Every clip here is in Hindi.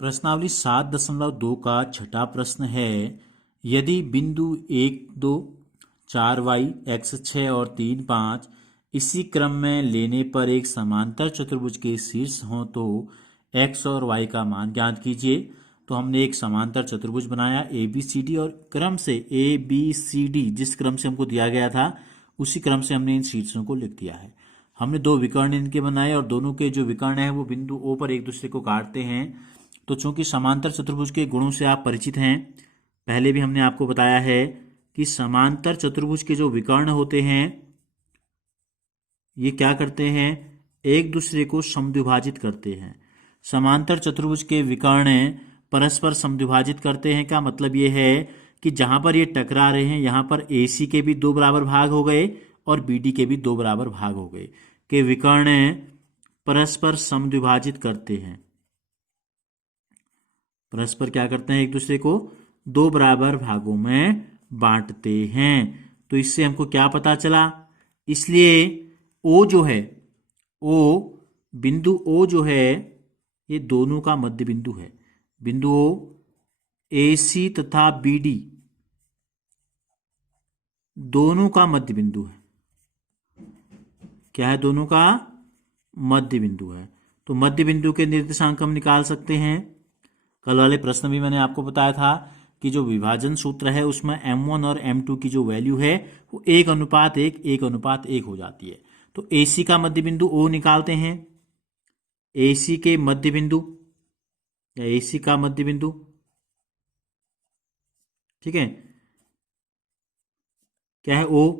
प्रश्नावली 7.2 का छठा प्रश्न है, यदि बिंदु 1, 2, 4y, x 6 और 3, 5 इसी क्रम में लेने पर एक समांतर चतुर्भुज के शीर्ष हों तो x और y का मान ज्ञात कीजिए। तो हमने एक समांतर चतुर्भुज बनाया ABCD और क्रम से ABCD जिस क्रम से हमको दिया गया था उसी क्रम से हमने इन शीर्षों को लिख दिया है। हमने दो विकर्ण इनके बनाए और दोनों के जो विकर्ण है वो बिंदु O पर एक दूसरे को काटते हैं। तो चूंकि समांतर चतुर्भुज के गुणों से आप परिचित हैं, पहले भी हमने आपको बताया है कि समांतर चतुर्भुज के जो विकर्ण होते हैं ये क्या करते हैं, एक दूसरे को समद्विभाजित करते हैं। समांतर चतुर्भुज के विकर्ण परस्पर समद्विभाजित करते हैं का मतलब ये है कि जहां पर ये टकरा रहे हैं यहां पर AC के भी दो बराबर भाग हो गए और BD के भी दो बराबर भाग हो गए कि विकर्ण परस्पर समद्विभाजित करते हैं। परस्पर क्या करते हैं, एक दूसरे को दो बराबर भागों में बांटते हैं। तो इससे हमको क्या पता चला, इसलिए O जो है, बिंदु O जो है ये दोनों का मध्य बिंदु है। बिंदु O AC तथा BD दोनों का मध्य बिंदु है। क्या है, दोनों का मध्य बिंदु है। तो मध्य बिंदु के निर्देशांक हम निकाल सकते हैं। कल वाले प्रश्न भी मैंने आपको बताया था कि जो विभाजन सूत्र है उसमें M1 और M2 की जो वैल्यू है वो 1:1 हो जाती है। तो AC का मध्य बिंदु O निकालते हैं। AC के मध्य बिंदु या AC का मध्य बिंदु, ठीक है, क्या है, O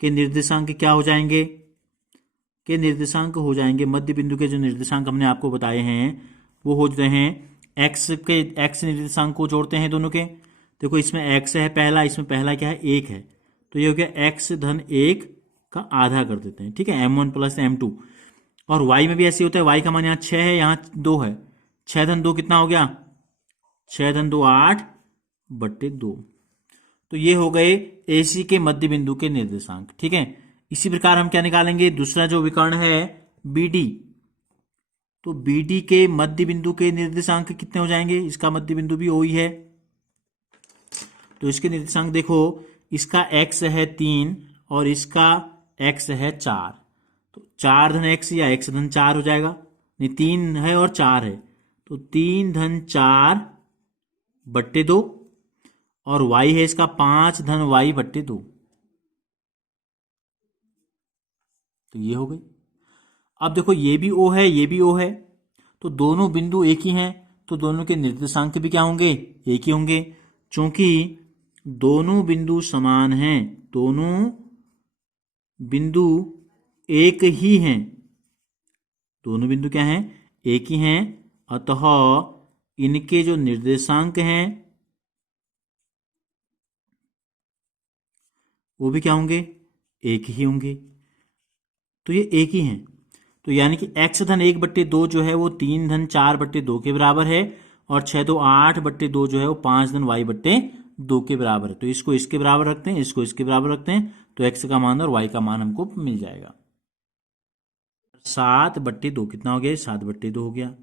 के निर्देशांक क्या हो जाएंगे, के निर्देशांक हो जाएंगे, मध्य बिंदु के जो निर्देशांक हमने आपको बताए हैं वो हो रहे हैं x निर्देशांक को जोड़ते हैं दोनों के। देखो इसमें x है पहला, इसमें पहला क्या है, 1 है, तो ये हो गया x-1 का आधा कर देते हैं, ठीक है, M1 + M2। और y में भी ऐसे होता है, y का मान यहाँ 6 है, यहाँ 2 है, 6-2 कितना हो गया, 6-2 8/2। तो ये हो गए AC के मध्य बिंदु के निर्देशांक, ठीक है। इसी प्रकार हम क्या निकालेंगे, दूसरा जो विकर्ण है BD, तो BD के मध्य बिंदु के निर्देशांक कितने हो जाएंगे, इसका मध्य बिंदु भी O ही है। तो इसके निर्देशांक देखो, इसका x है 3 और इसका x है 4, तो 4-x या x-4 हो जाएगा, नहीं 3 है और 4 है, तो 3-4/2 और y है इसका 5-y/2, तो ये हो गई। अब देखो ये भी O है, ये भी O है, तो दोनों बिंदु एक ही हैं, तो दोनों के निर्देशांक भी क्या होंगे, एक ही होंगे। चूंकि दोनों बिंदु समान हैं, दोनों बिंदु एक ही हैं, दोनों बिंदु क्या हैं, एक ही हैं, अतः इनके जो निर्देशांक हैं वो भी क्या होंगे, एक ही होंगे। तो ये एक ही हैं, तो यानी कि x-1/2 जो है वो 3-4/2 के बराबर है और 6-2 8/2 जो है वो 5-y/2 के बराबर है। तो इसको इसके बराबर रखते हैं, इसको इसके बराबर रखते हैं, तो x का मान और y का मान हमको मिल जाएगा। 7/2 कितना हो गया, 7/2 हो गया।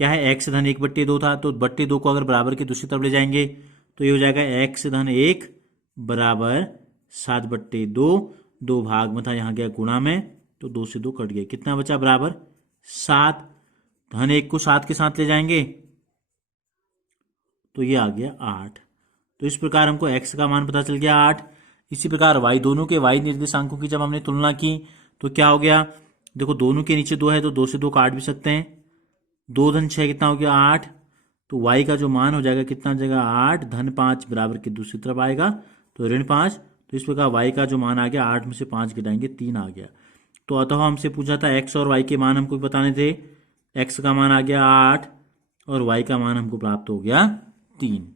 क्या है, x-1/2 था, तो 2 को अगर बराबर की दूसरी तरफ ले जाएंगे तो ये हो जाएगा x-1 बराबर 7/2, 2 भाग में था, यहाँ गया गुणा में, तो 2 से 2 कट गए, कितना बचा बराबर 7, -1 को 7 के साथ ले जाएंगे तो ये आ गया 8। तो इस प्रकार हमको x का मान पता चल गया 8। इसी प्रकार y, दोनों के y निर्देशांकों की जब हमने तुलना की तो क्या हो गया, देखो दोनों के नीचे 2 है तो 2 से 2 काट भी सकते हैं, 2-6 कितना हो गया 8, तो y का जो मान हो जाएगा कितना हो जाएगा 8, -5 बराबर की दूसरी तरफ आएगा तो -5। तो इस प्रकार y का जो मान आ गया 8 में से 5 गिराएंगे 3 आ गया। तो अतः हमसे पूछा था x और y के मान हमको बताने थे, x का मान आ गया 8 और y का मान हमको प्राप्त हो गया 3।